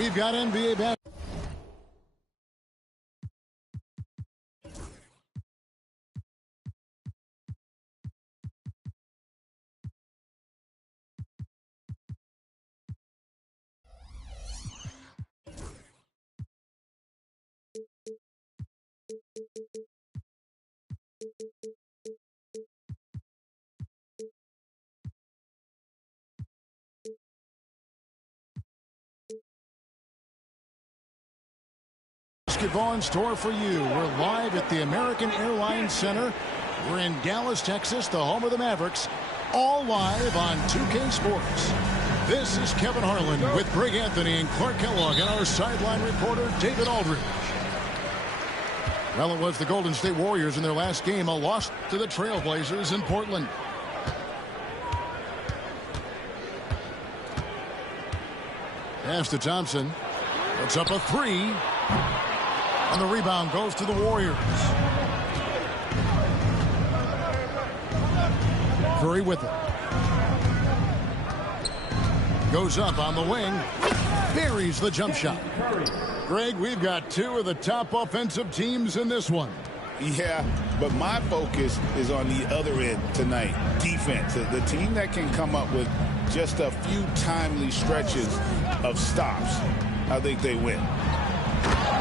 We've got NBA basketball. Basketball in store for you. We're live at the American Airlines Center. We're in Dallas, Texas, the home of the Mavericks. All live on 2K Sports. This is Kevin Harlan with Greg Anthony and Clark Kellogg and our sideline reporter, David Aldridge. Well, it was the Golden State Warriors in their last game, a loss to the Trailblazers in Portland. Pass to Thompson. Puts up a three. And the rebound goes to the Warriors. Curry with it. Goes up on the wing. Buries the jump shot. Greg, we've got two of the top offensive teams in this one. Yeah, but my focus is on the other end tonight. Defense. The team that can come up with just a few timely stretches of stops, I think they win.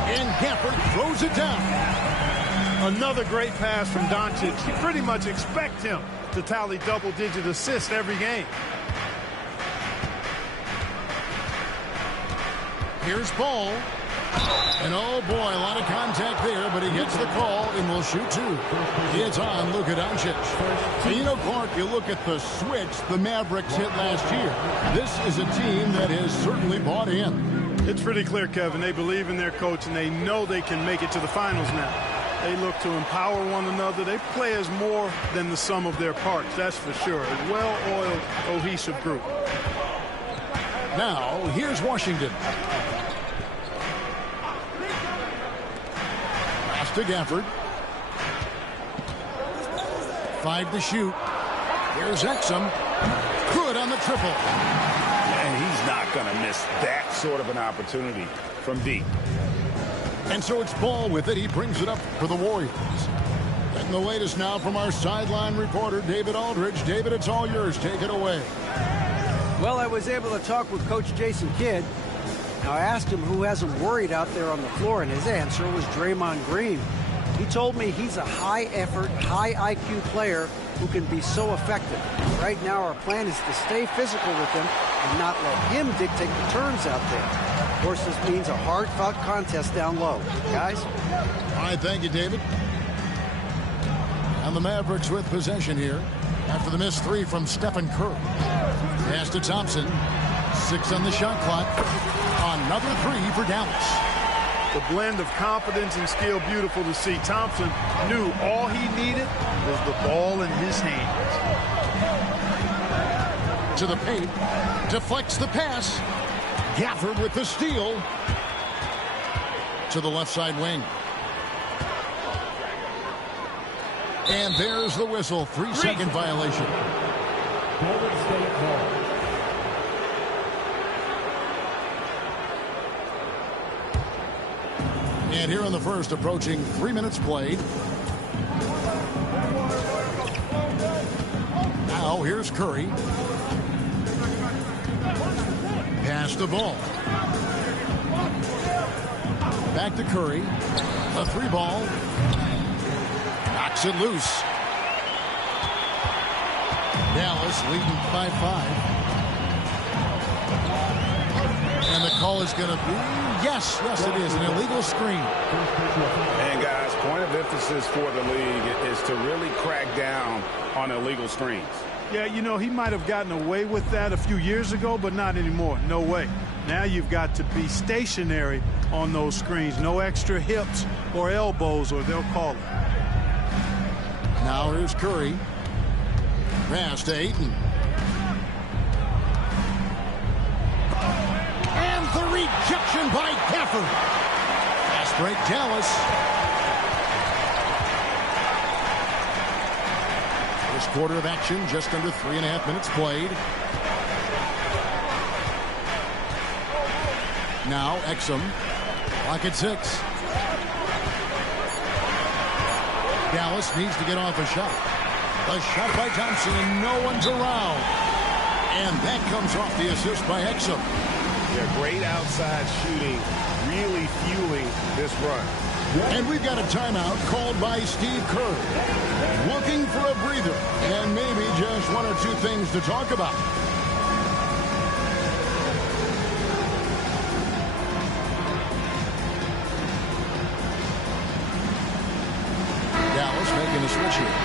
And Gafford throws it down. Another great pass from Doncic. You pretty much expect him to tally double-digit assists every game. Here's Ball. And oh boy, a lot of contact there, but he gets the call and will shoot two. It's on Luka Doncic. So, you know, Clark, you look at the switch the Mavericks hit last year. This is a team that has certainly bought in. It's pretty clear, Kevin. They believe in their coach, and they know they can make it to the finals now. They look to empower one another. They play as more than the sum of their parts, that's for sure. A well-oiled, cohesive group. Now, here's Washington. Pass to Gafford. 5 to shoot. Here's Exum. Good on the triple. And he's not going to miss that sort of an opportunity from deep. And so it's Ball with it. He brings it up for the Warriors. And the latest now from our sideline reporter, David Aldridge. David, it's all yours. Take it away. Well, I was able to talk with Coach Jason Kidd. Now, I asked him who has him worried out there on the floor, and his answer was Draymond Green. He told me he's a high-effort, high-IQ player who can be so effective. Right now, our plan is to stay physical with him and not let him dictate the terms out there. Of course, this means a hard-fought contest down low. Guys? All right, thank you, David. And the Mavericks with possession here after the missed three from Stephen Curry. Pass to Thompson. 6 on the shot clock. Another three for Dallas. The blend of confidence and skill, beautiful to see. Thompson knew all he needed was the ball in his hands. To the paint. Deflects the pass. Gafford with the steal. To the left side wing. And there's the whistle. 3-second violation. Golden State ball. And here in the first, approaching 3 minutes played. Now here's Curry. Pass the ball. Back to Curry. A 3-ball. Knocks it loose. Dallas leading 5-5. And the call is going to be, yes, it is, an illegal screen. And guys, point of emphasis for the league is to really crack down on illegal screens. Yeah, you know, he might have gotten away with that a few years ago, but not anymore. No way. Now you've got to be stationary on those screens. No extra hips or elbows, or they'll call it. Now here's Curry. Pass to Ayton. And the rejection by Gafford. Fast break, Dallas. First quarter of action, just under 3.5 minutes played. Now Exum. Clock at 6. Dallas needs to get off a shot. A shot by Thompson, and no one's around. And that comes off the assist by Exum. Yeah, great outside shooting, really fueling this run. And we've got a timeout called by Steve Kerr. Looking for a breather and maybe just one or two things to talk about. Dallas making a switch here.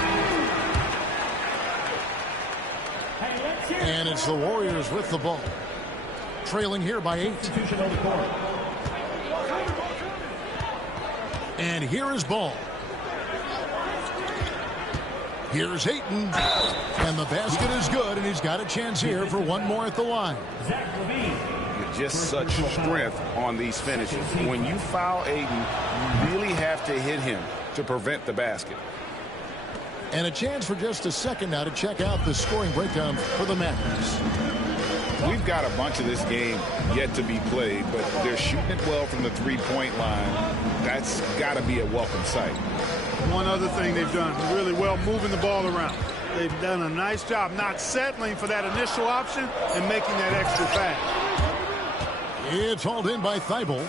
And it's the Warriors with the ball. Trailing here by 8. And here is Ball. Here's Ayton. And the basket is good, and he's got a chance here for one more at the line. Just such strength on these finishes. When you foul Ayton, you really have to hit him to prevent the basket. And a chance for just a second now to check out the scoring breakdown for the Mavericks. We've got a bunch of this game yet to be played, but they're shooting it well from the three-point line. That's got to be a welcome sight. One other thing they've done really well, moving the ball around. They've done a nice job not settling for that initial option and making that extra pass. It's hauled in by Thibault.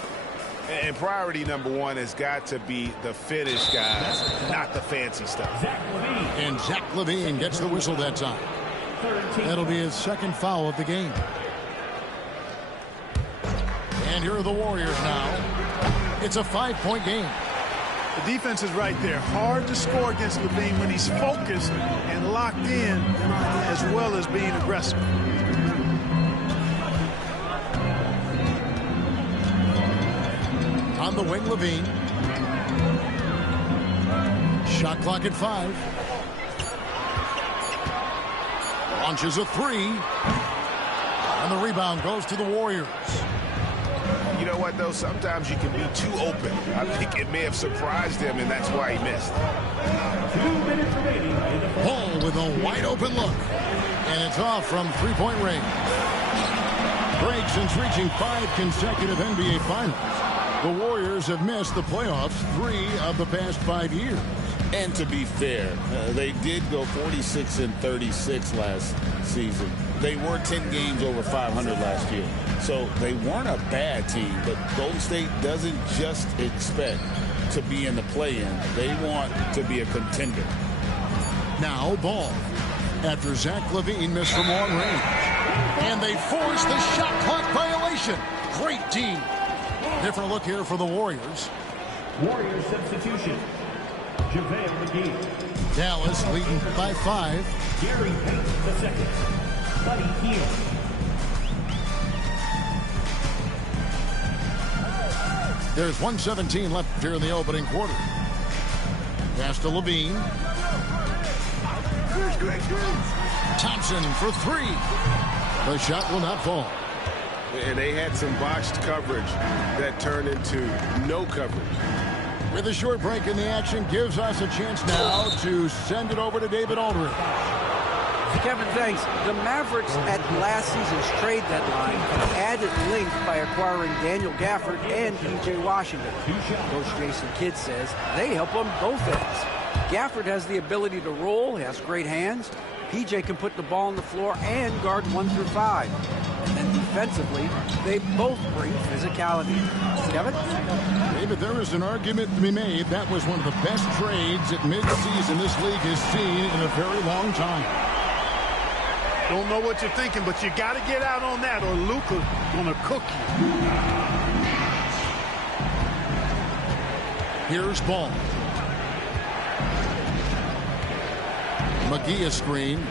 And priority number one has got to be the finish, guys, not the fancy stuff. And Zach LaVine gets the whistle that time. That'll be his second foul of the game. And here are the Warriors now. It's a 5-point game. The defense is right there. Hard to score against LaVine when he's focused and locked in as well as being aggressive. On the wing, LaVine. Shot clock at 5. Launches a 3. And the rebound goes to the Warriors. You know what, though? Sometimes you can be too open. I think it may have surprised him, and that's why he missed. Ball with a wide-open look. And it's off from three-point range. Break since reaching 5 consecutive NBA Finals. The Warriors have missed the playoffs 3 of the past 5 years. And to be fair, they did go 46-36 last season. They were 10 games over 500 last year. So they weren't a bad team, but Golden State doesn't just expect to be in the play-in. They want to be a contender. Now Ball. After Zach LaVine missed from long range. And they force the shot clock violation. Great team. Different look here for the Warriors. Warriors substitution. JaVale McGee. Dallas leading by 5. Gary Payton II. Buddy Hield. There's 1:17 left here in the opening quarter. Pass to LaVine. Thompson for 3. The shot will not fall. And they had some botched coverage that turned into no coverage. With a short break in the action, gives us a chance now to send it over to David Aldridge. Kevin, thanks. The Mavericks at last season's trade deadline added length by acquiring Daniel Gafford and P.J. Washington. Coach Jason Kidd says they help on both ends. Gafford has the ability to roll, has great hands. P.J. can put the ball on the floor and guard 1 through 5. And then defensively, they both bring physicality. Kevin? David, there is an argument to be made. That was one of the best trades at midseason this league has seen in a very long time. Don't know what you're thinking, but you got to get out on that or Luka's going to cook you. Here's Ball. McGee a screen.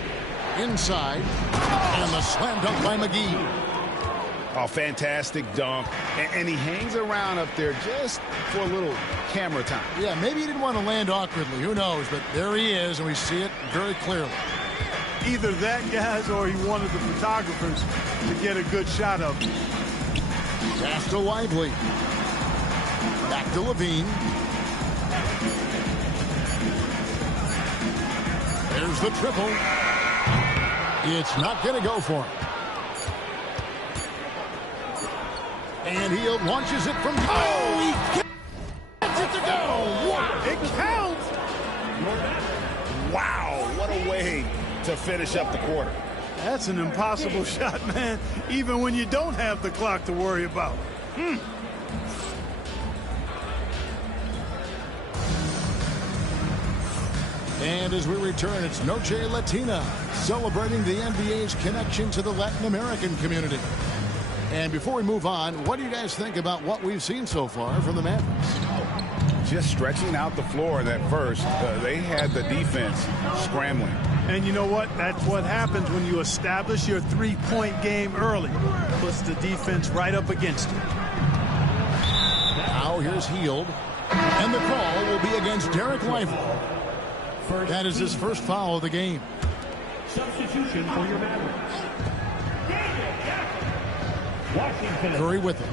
Inside. And the slam dunk by McGee. Oh, fantastic dunk. And he hangs around up there just for a little camera time. Yeah, maybe he didn't want to land awkwardly. Who knows? But there he is, and we see it very clearly. Either that, guys, or he wanted the photographers to get a good shot of him. Pass to Lively. Back to LaVine. There's the triple. It's not going to go for him. And he launches it from... Oh, he gets it to go! Wow! It counts! Wow, what a way to finish up the quarter. That's an impossible shot, man, even when you don't have the clock to worry about. And as we return, it's Noche Latina, celebrating the NBA's connection to the Latin American community. And before we move on, what do you guys think about what we've seen so far from the Mavericks? Just stretching out the floor in that first, they had the defense scrambling. And you know what? That's what happens when you establish your three-point game early. Puts the defense right up against it. Now here's Hield. And the call will be against Derek Lively. That is his first foul of the game. Substitution for your Mavericks. Washington. Curry with it.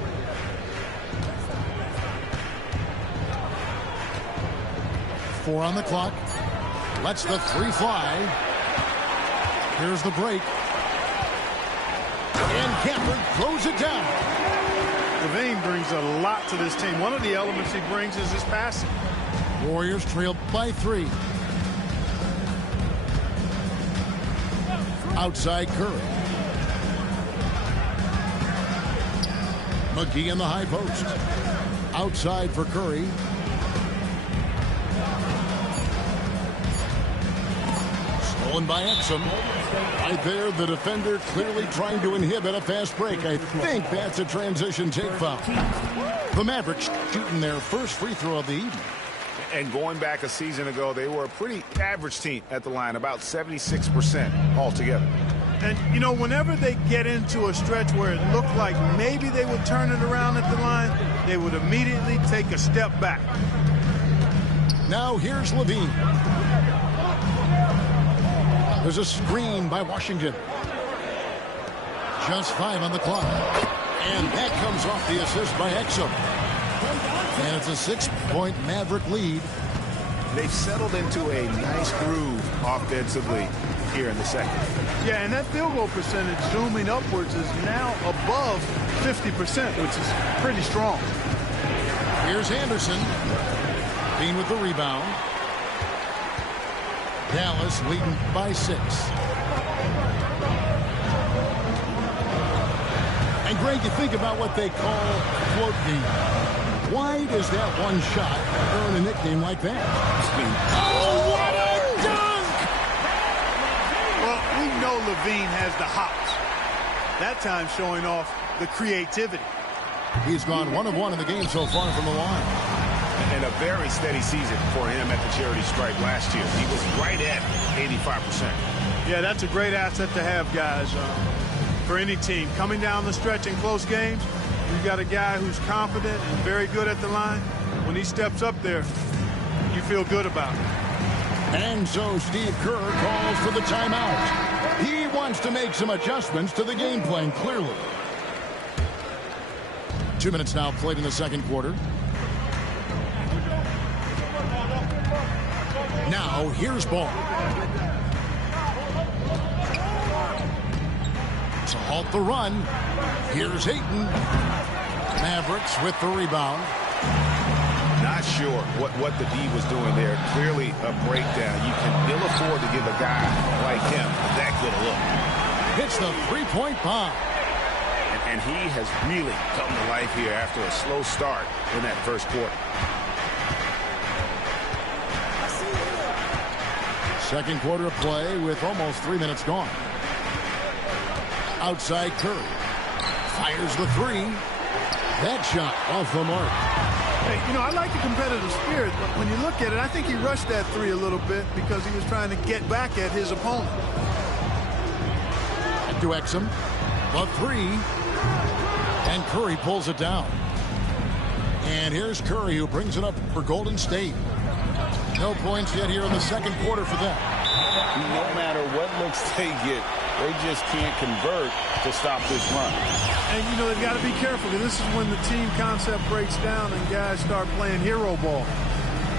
Four on the clock. Lets the three fly. Here's the break. And Camper throws it down. LaVine brings a lot to this team. One of the elements he brings is his passing. Warriors trail by 3. Outside Curry. McGee in the high post. Outside for Curry. Stolen by Exum. Right there, the defender clearly trying to inhibit a fast break. I think that's a transition take foul. The Mavericks shooting their first free throw of the evening. And going back a season ago, they were a pretty average team at the line, about 76% altogether. And, you know, whenever they get into a stretch where it looked like maybe they would turn it around at the line, they would immediately take a step back. Now here's LaVine. There's a screen by Washington. Just 5 on the clock. And that comes off the assist by Exum. And it's a 6-point Maverick lead. They've settled into a nice groove offensively here in the second. Yeah, and that field goal percentage zooming upwards is now above 50%, which is pretty strong. Here's Anderson. Bean with the rebound. Dallas leading by 6. And Greg, you think about what they call float game. Why does that one shot earn a nickname like that? Oh, what a dunk! Well, we know LaVine has the hops. That time showing off the creativity. He's gone 1 of 1 in the game so far from the line. And a very steady season for him at the charity stripe last year. He was right at 85%. Yeah, that's a great asset to have, guys, for any team. Coming down the stretch in close games, you've got a guy who's confident and very good at the line. When he steps up there, you feel good about it. And so Steve Kerr calls for the timeout. He wants to make some adjustments to the game plan, clearly. 2 minutes now played in the second quarter. Now, here's Ball. To halt the run, here's Ayton. Mavericks with the rebound. Not sure what the D was doing there. Clearly a breakdown. You can ill afford to give a guy like him that good a look. Hits the three-point bomb. And he has really come to life here after a slow start in that first quarter. Second quarter of play with almost 3 minutes gone. Outside Curry. Fires the 3. That shot off the mark. Hey, you know, I like the competitive spirit, but when you look at it, I think he rushed that 3 a little bit because he was trying to get back at his opponent. To Exum. The 3. And Curry pulls it down. And here's Curry, who brings it up for Golden State. No points yet here in the second quarter for them. No matter what looks they get, they just can't convert to stop this run. And, you know, they've got to be careful, because this is when the team concept breaks down and guys start playing hero ball.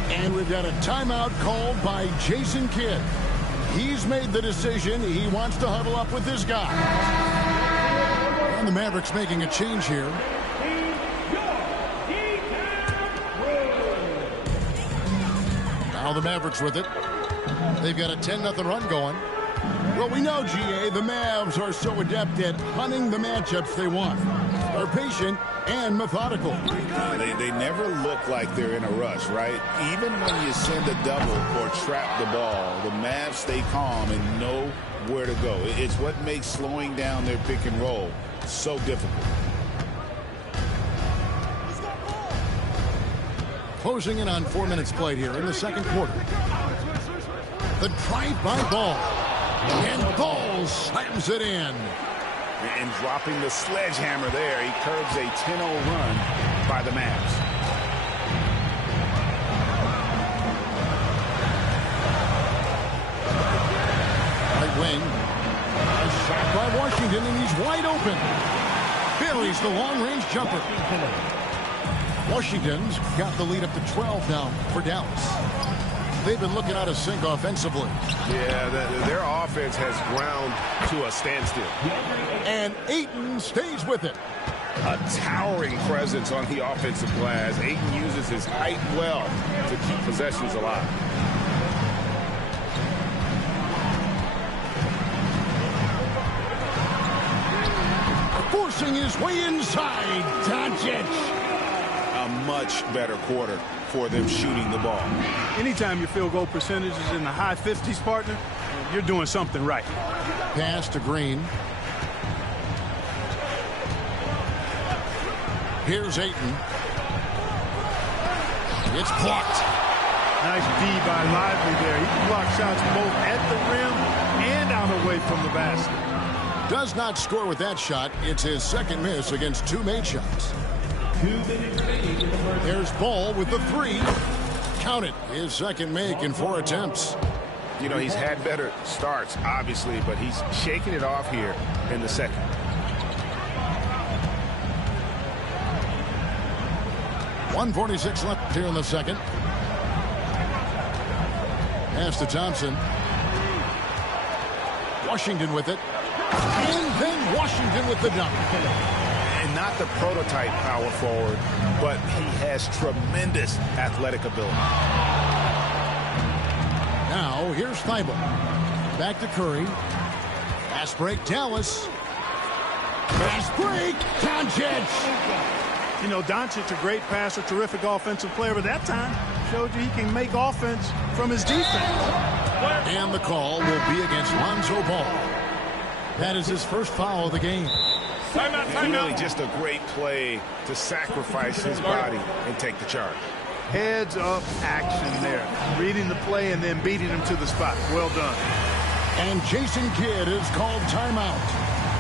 And we've got a timeout called by Jason Kidd. He's made the decision. He wants to huddle up with his guy. And the Mavericks making a change here. Now the Mavericks with it. They've got a 10-0 run going. Well, we know, GA, the Mavs are so adept at hunting the matchups they want. They're patient and methodical. They never look like they're in a rush, right? Even when you send a double or trap the ball, the Mavs stay calm and know where to go. It's what makes slowing down their pick and roll so difficult. Closing in on 4 minutes played here in the second quarter. The drive by Ball. And Ball slams it in. And dropping the sledgehammer there, he curbs a 10-0 run by the Mavs. Right wing. A shot by Washington, and he's wide open. Buries the long-range jumper. Washington's got the lead up to 12 now for Dallas. They've been looking out of sync offensively. Yeah, their offense has ground to a standstill. And Ayton stays with it. A towering presence on the offensive glass. Ayton uses his height well to keep possessions alive. Forcing his way inside. Doncic. A much better quarter for them shooting the ball. Anytime your field goal percentage is in the high 50s, partner, you're doing something right. Pass to Green. Here's Ayton. It's blocked. Nice D by Lively there. He can block shots both at the rim and out away from the basket. Does not score with that shot. It's his second miss against two made shots. There's Ball with the three. Count it. His second make in 4 attempts. You know, he's had better starts, obviously, but he's shaking it off here in the second. .146 left here in the second. Pass to Thompson. Washington with it. And then Washington with the dunk. And not the prototype power forward, but he has tremendous athletic ability. Now, here's Thibault. Back to Curry. Fast break, Dallas. Fast break, Doncic. You know, Doncic, a great passer, terrific offensive player, but that time showed you he can make offense from his defense. And the call will be against Lonzo Ball. That is his first foul of the game. Really just a great play to sacrifice his body and take the charge. Heads up action there. Reading the play and then beating him to the spot. Well done. And Jason Kidd has called timeout.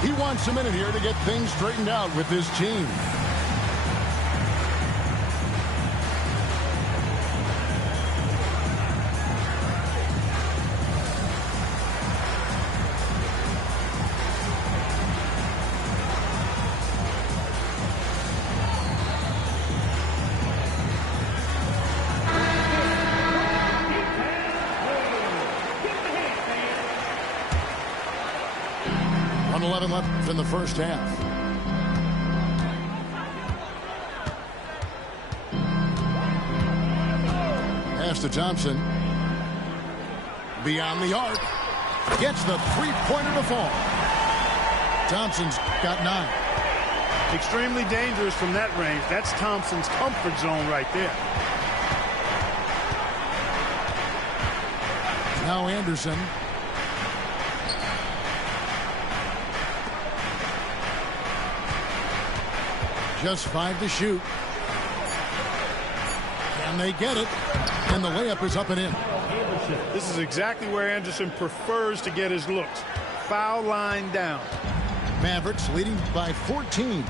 He wants a minute here to get things straightened out with his team. Left in the first half. Pass to Thompson. Beyond the arc. Gets the three-pointer to fall. Thompson's got 9. Extremely dangerous from that range. That's Thompson's comfort zone right there. Now Anderson. Just 5 to shoot. And they get it. And the layup is up and in. This is exactly where Anderson prefers to get his looks. Foul line down. Mavericks leading by 14.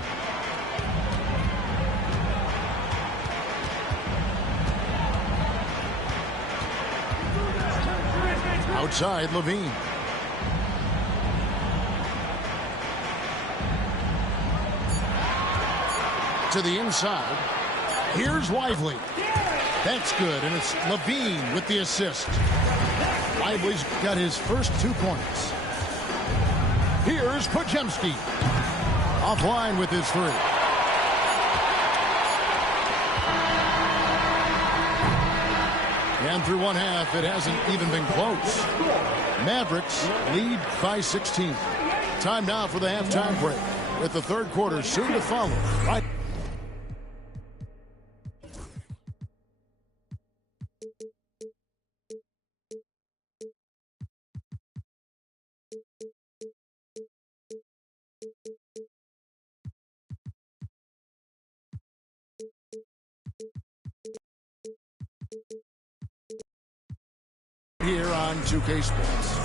Outside, Levine. To the inside. Here's Lively. That's good, and it's Levine with the assist. Lively's got his first 2 points. Here's Podziemski. Offline with his 3. And through one half, it hasn't even been close. Mavericks lead by 16. Time now for the halftime break, with the third quarter soon to follow. Right. Here on 2K Sports.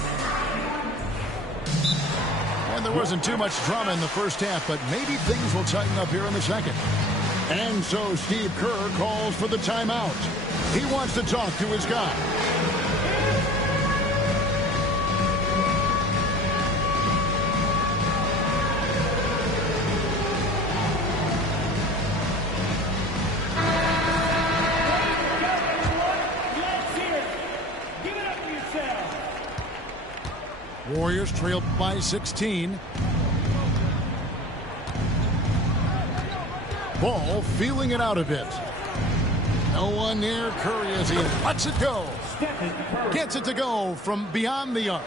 And there wasn't too much drama in the first half, but maybe things will tighten up here in the second. And so Steve Kerr calls for the timeout. He wants to talk to his guy. Warriors trail by 16. Ball feeling it out a bit. No one near Curry as he lets it go. Gets it to go from beyond the arc.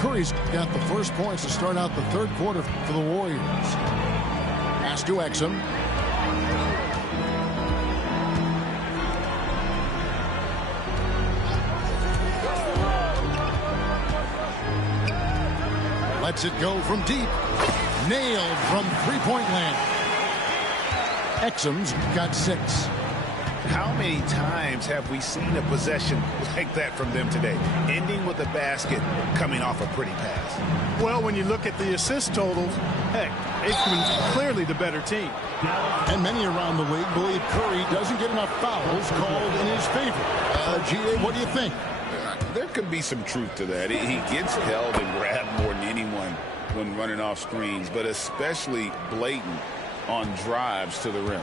Curry's got the first points to start out the third quarter for the Warriors. Pass to Exum. Lets it go from deep. Nailed from three-point land. Exum's got 6. How many times have we seen a possession like that from them today? Ending with a basket, coming off a pretty pass. Well, when you look at the assist totals, heck, Aikman's clearly the better team. And many around the league believe Curry doesn't get enough fouls called in his favor. G.A., what do you think? There could be some truth to that. He gets held and grabbed more than anyone when running off screens, but especially blatant on drives to the rim.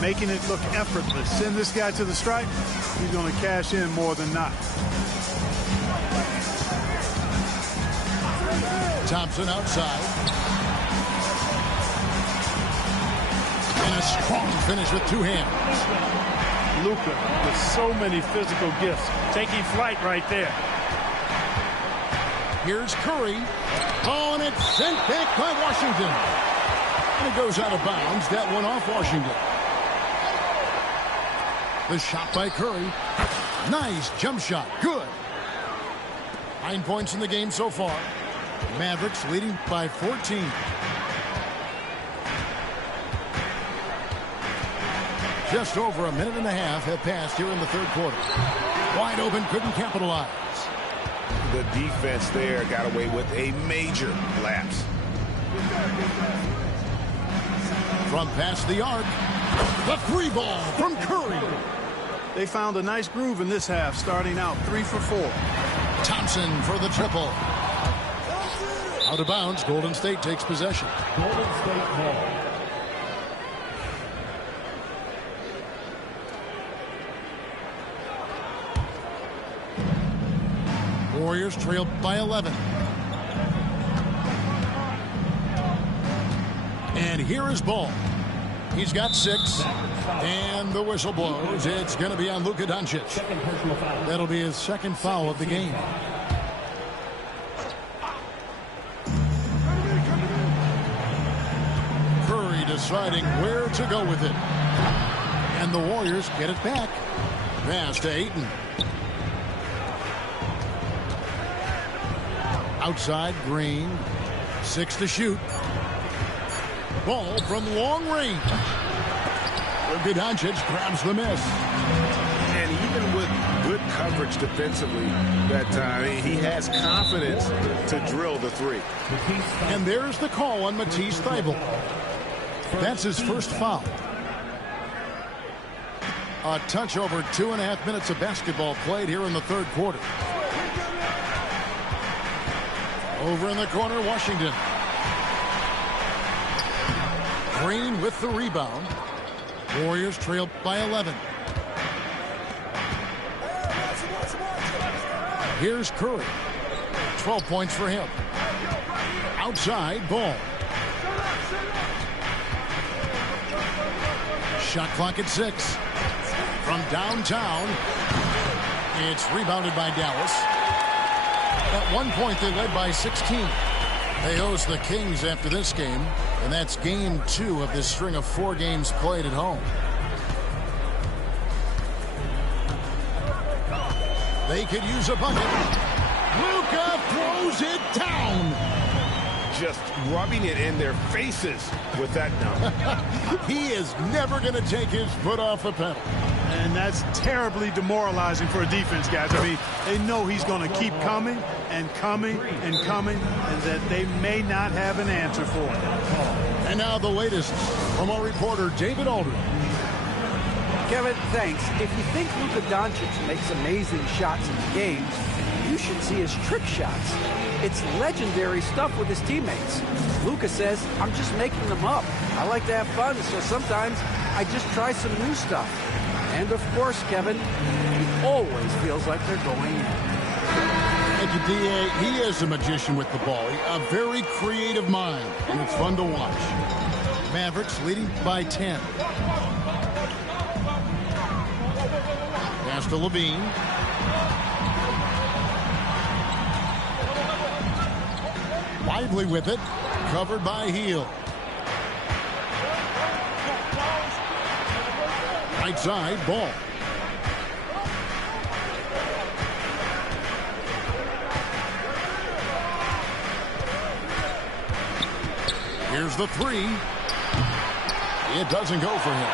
Making it look effortless. Send this guy to the stripe, he's going to cash in more than not. Thompson outside. And a strong finish with 2 hands. Luka with so many physical gifts, taking flight right there. Here's Curry. Oh, and it's sent back by Washington. And it goes out of bounds. That one off Washington. The shot by Curry. Nice jump shot. Good. 9 points in the game so far. Mavericks leading by 14. Just over a minute and a half have passed here in the third quarter. Wide open, couldn't capitalize. The defense there got away with a major lapse. From past the arc, the 3 ball from Curry. They found a nice groove in this half, starting out 3 for 4. Thompson for the triple. Out of bounds, Golden State takes possession. Golden State ball. Warriors trail by 11. And here is Ball. He's got 6. And the whistle blows. It's going to be on Luka Doncic. That'll be his second foul of the game. Curry deciding where to go with it. And the Warriors get it back. Pass to Ayton. Outside, Green. 6 to shoot. Ball from long range. Luka Doncic grabs the miss. And even with good coverage defensively that time, he has confidence to drill the 3. And there's the call on Matisse Thybulle. That's his first foul. A touch over 2.5 minutes of basketball played here in the third quarter. Over in the corner, Washington. Green with the rebound. Warriors trail by 11. Here's Curry. 12 points for him. Outside, Ball. Shot clock at 6. from downtown. It's rebounded by Dallas. At one point, they led by 16. They host the Kings after this game, and that's game 2 of this string of 4 games played at home. They could use a bucket. Luka throws it down. Just rubbing it in their faces with that dunk. He is never going to take his foot off the pedal. And that's terribly demoralizing for a defense, guys. I mean, they know he's going to keep coming and coming and coming, and that they may not have an answer for him. And now the latest from our reporter, David Aldridge. Kevin, thanks. If you think Luka Doncic makes amazing shots in the games, you should see his trick shots. It's legendary stuff with his teammates. Luka says, I'm just making them up. I like to have fun, so sometimes I just try some new stuff. And of course, Kevin, he always feels like they're going in. Thank you, D.A. He is a magician with the ball. A very creative mind, and it's fun to watch. Mavericks leading by 10. Pass to Levine. Lively with it. Covered by Hield. Right side, Ball. Here's the 3. It doesn't go for him.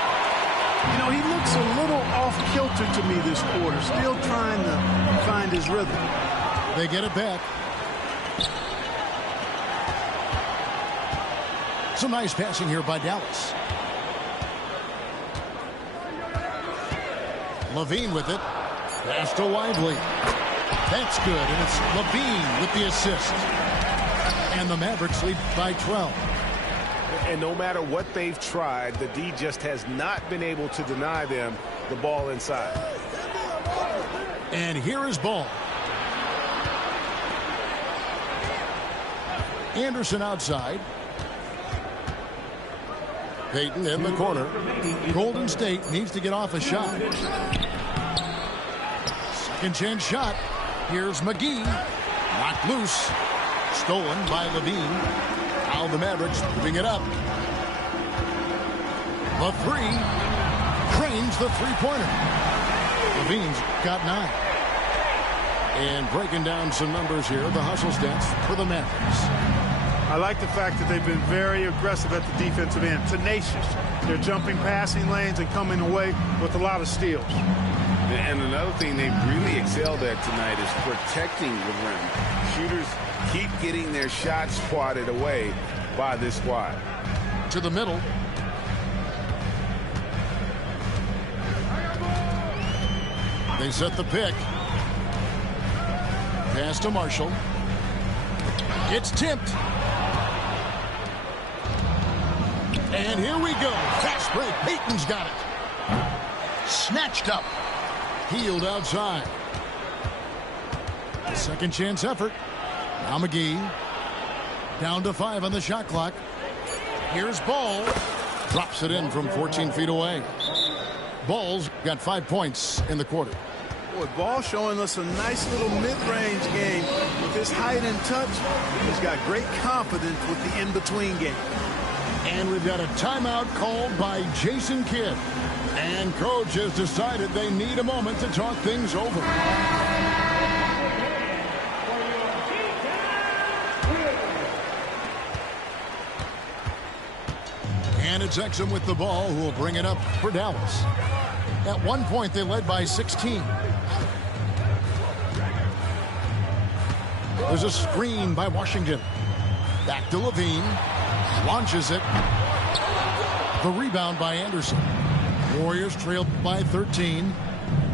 You know, he looks a little off-kilter to me this quarter, still trying to find his rhythm. They get it back. Some nice passing here by Dallas. Levine with it. Pass to Lively. That's good, and it's Levine with the assist. And the Mavericks lead by 12. And no matter what they've tried, the D just has not been able to deny them the ball inside. And here is Ball. Anderson outside. Payton in the corner. Golden State needs to get off a shot. Second chance shot. Here's McGee. Knocked loose. Stolen by Levine. Now the Mavericks moving it up. The 3. Cranes the three-pointer. Levine's got 9. And breaking down some numbers here, the hustle stats for the Mavericks. I like the fact that they've been very aggressive at the defensive end, tenacious. They're jumping passing lanes and coming away with a lot of steals. And another thing they've really excelled at tonight is protecting the rim. Shooters keep getting their shots swatted away by this squad. To the middle. They set the pick. Pass to Marshall. It's tipped. And here we go. Fast break. Payton's got it. Snatched up. Hield outside. Second chance effort. Now McGee. Down to 5 on the shot clock. Here's Ball. Drops it in from 14 feet away. Ball's got 5 points in the quarter. Boy, Ball showing us a nice little mid-range game with his height and touch. He's got great confidence with the in-between game. And we've got a timeout called by Jason Kidd. And coach has decided they need a moment to talk things over. And it's Exum with the ball, who will bring it up for Dallas. At one point, they led by 16. There's a screen by Washington. Back to Levine. Launches it. The rebound by Anderson. Warriors trailed by 13.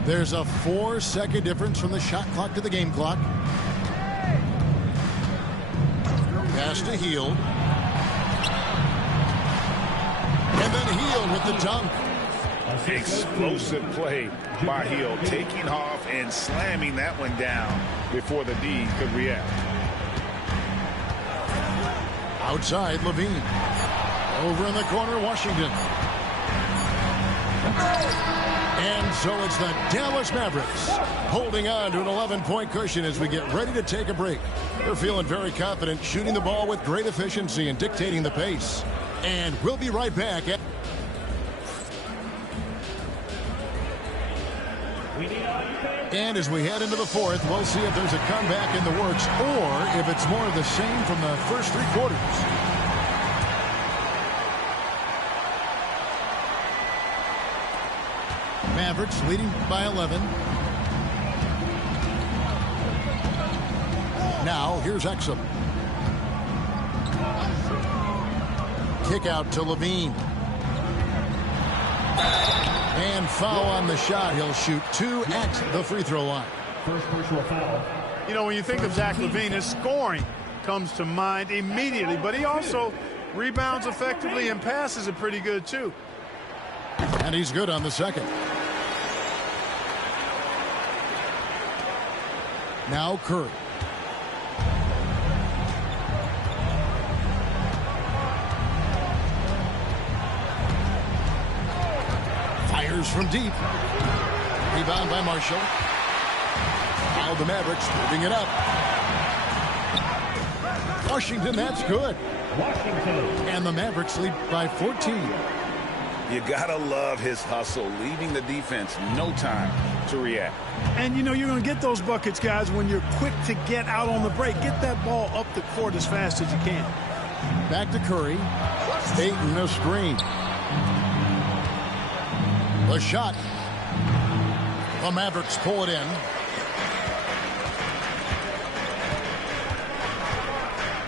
There's a 4-second difference from the shot clock to the game clock. Pass to Hield. And then Hield with the dunk. Explosive play by Hield, taking off and slamming that one down before the D could react. Outside, Levine. Over in the corner, Washington. And so it's the Dallas Mavericks holding on to an 11-point cushion as we get ready to take a break. They're feeling very confident, shooting the ball with great efficiency and dictating the pace. And we'll be right back. And as we head into the fourth, we'll see if there's a comeback in the works or if it's more of the same from the first three quarters. Mavericks leading by 11. Now here's Exum. Kick out to Levine. And foul on the shot. He'll shoot 2 at the free throw line. First personal foul. You know, when you think of Zach LaVine, his scoring comes to mind immediately, but he also rebounds effectively and passes it pretty good too. And he's good on the second. Now Curry. Fires from deep. Rebound by Marshall. Now the Mavericks moving it up. Washington, that's good. Washington. And the Mavericks lead by 14. You gotta love his hustle, leaving the defense no time to react. And you know you're going to get those buckets, guys, when you're quick to get out on the break. Get that ball up the court as fast as you can. Back to Curry. Ayton a screen. The shot. The Mavericks pull it in.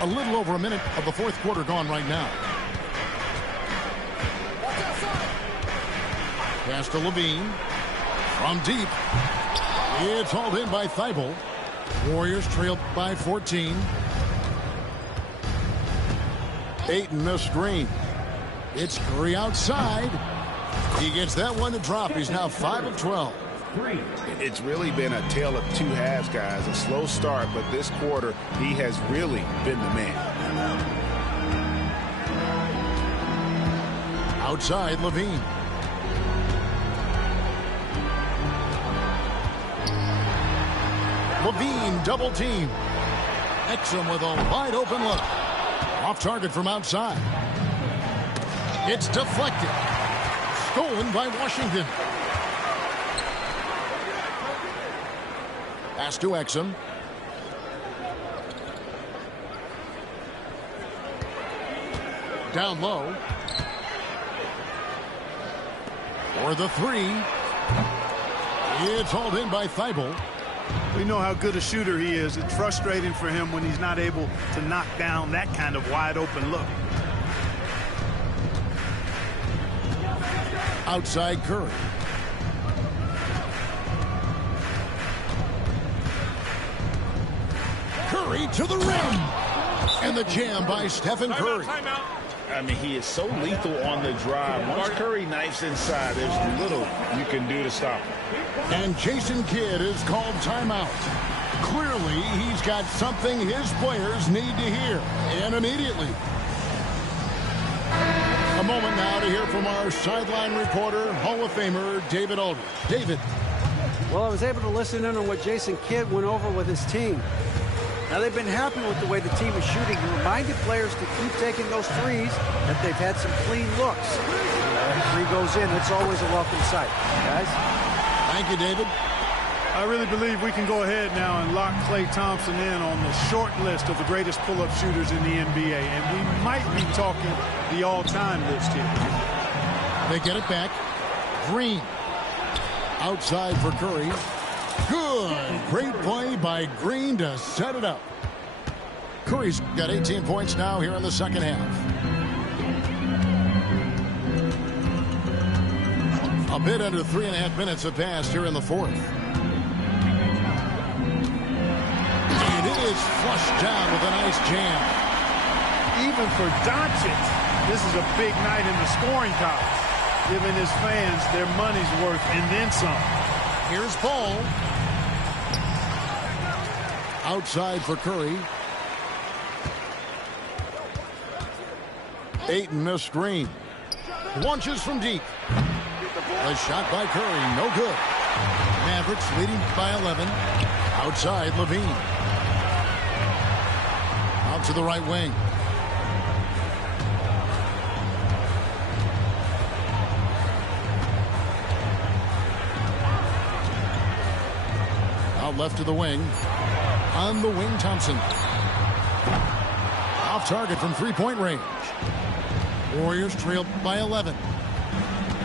A little over a minute of the fourth quarter gone right now. Pass to Levine. From deep. It's hauled in by Thibault. Warriors trailed by 14. Ayton a screen. It's Curry outside. He gets that one to drop. He's now 5 of 12. It's really been a tale of two halves, guys. A slow start, but this quarter, he has really been the man. Outside, Levine. Levine double team. Exum with a wide open look. Off target from outside. It's deflected. Stolen by Washington. Pass to Exum. Down low. For the three. It's hauled in by Thibault. We know how good a shooter he is. It's frustrating for him when he's not able to knock down that kind of wide open look. Outside Curry. Curry to the rim. And the jam by Stephen Curry. I mean, he is so lethal on the drive. Once Curry knifes inside, there's little you can do to stop him. And Jason Kidd is called timeout. Clearly, he's got something his players need to hear, and immediately. A moment now to hear from our sideline reporter, Hall of Famer David Aldridge. David. Well, I was able to listen in on what Jason Kidd went over with his team. Now, they've been happy with the way the team is shooting. He reminded players to keep taking those threes, that they've had some clean looks. When three goes in, it's always a welcome sight. Guys? Thank you, David. I really believe we can go ahead now and lock Klay Thompson in on the short list of the greatest pull-up shooters in the NBA. And we might be talking the all-time list here. They get it back. Green. Outside for Curry. Good. Great play by Green to set it up. Curry's got 18 points now here in the second half. A bit under 3.5 minutes have passed here in the fourth. And it is flushed down with a nice jam. Even for Doncic, this is a big night in the scoring column, giving his fans their money's worth and then some. Here's Paul. Outside for Curry. Ayton a screen. Launches from deep. A shot by Curry, no good. Mavericks leading by 11. Outside, Levine. Out to the right wing. Out left to the wing. On the wing, Thompson. Off target from three-point range. Warriors trail by 11.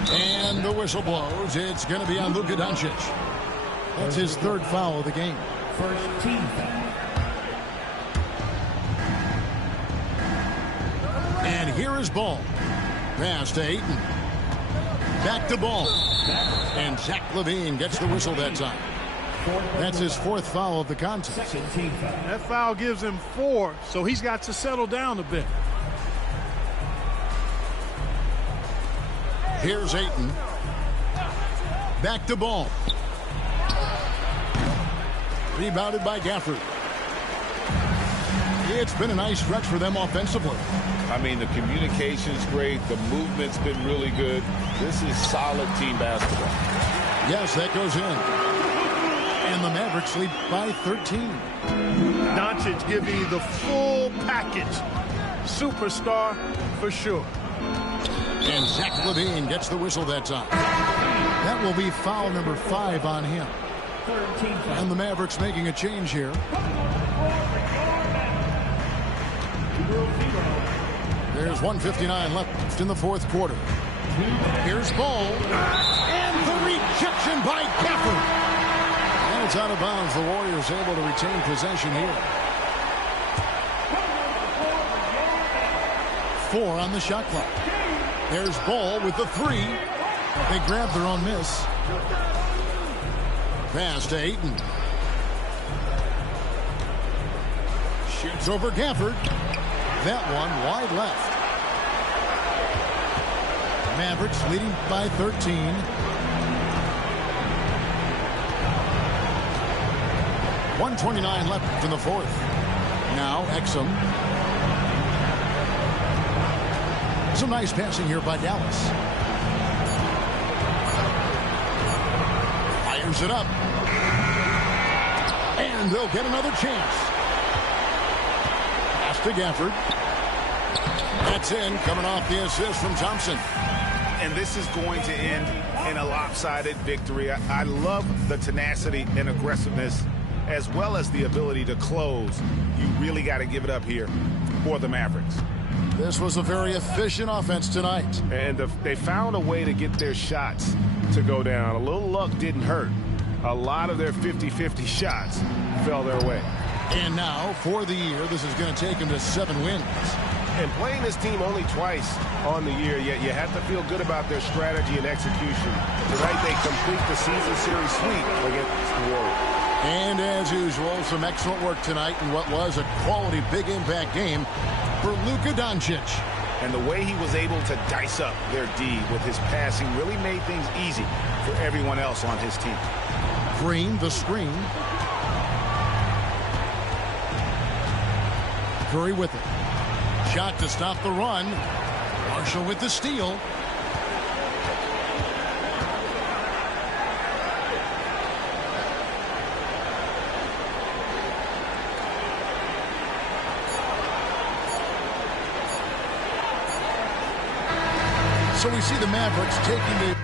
And the whistle blows. It's going to be on Luka Doncic. That's his third foul of the game. First team foul. And here is Ball. Pass to Ayton. Back to Ball. And Zach LaVine gets the whistle that time. That's his fourth foul of the contest. Second team foul. That foul gives him 4, so he's got to settle down a bit. Here's Ayton. Back to Ball. Rebounded by Gafford. It's been a nice stretch for them offensively. I mean, the communication's great. The movement's been really good. This is solid team basketball. Yes, that goes in. And the Mavericks lead by 13. Doncic giving you the full package. Superstar for sure. And Zach LaVine gets the whistle that time. That will be foul number 5 on him. Third team foul. And the Mavericks making a change here. There's 1:59 left in the fourth quarter. Here's Ball. And the rejection by Gafford. And it's out of bounds. The Warriors able to retain possession here. 4 on the shot clock. There's Ball with the 3. They grab their own miss. Pass to Ayton. Shoots over Gafford. That one wide left. Mavericks leading by 13. .129 left in the fourth. Now Exum. Some nice passing here by Dallas. Fires it up. And they'll get another chance. Pass to Gafford. That's in, coming off the assist from Thompson. And this is going to end in a lopsided victory. I love the tenacity and aggressiveness as well as the ability to close. You really got to give it up here for the Mavericks. This was a very efficient offense tonight. And they found a way to get their shots to go down. A little luck didn't hurt. A lot of their 50-50 shots fell their way. And now, for the year, this is going to take them to 7 wins. And playing this team only twice on the year, yet you have to feel good about their strategy and execution. Tonight they complete the season series sweep against the Warriors. And as usual, some excellent work tonight in what was a quality big impact game for Luka Doncic. And the way he was able to dice up their D with his passing really made things easy for everyone else on his team. Green, the screen. Curry with it. Shot to stop the run. Marshall with the steal. So we see the Mavericks taking the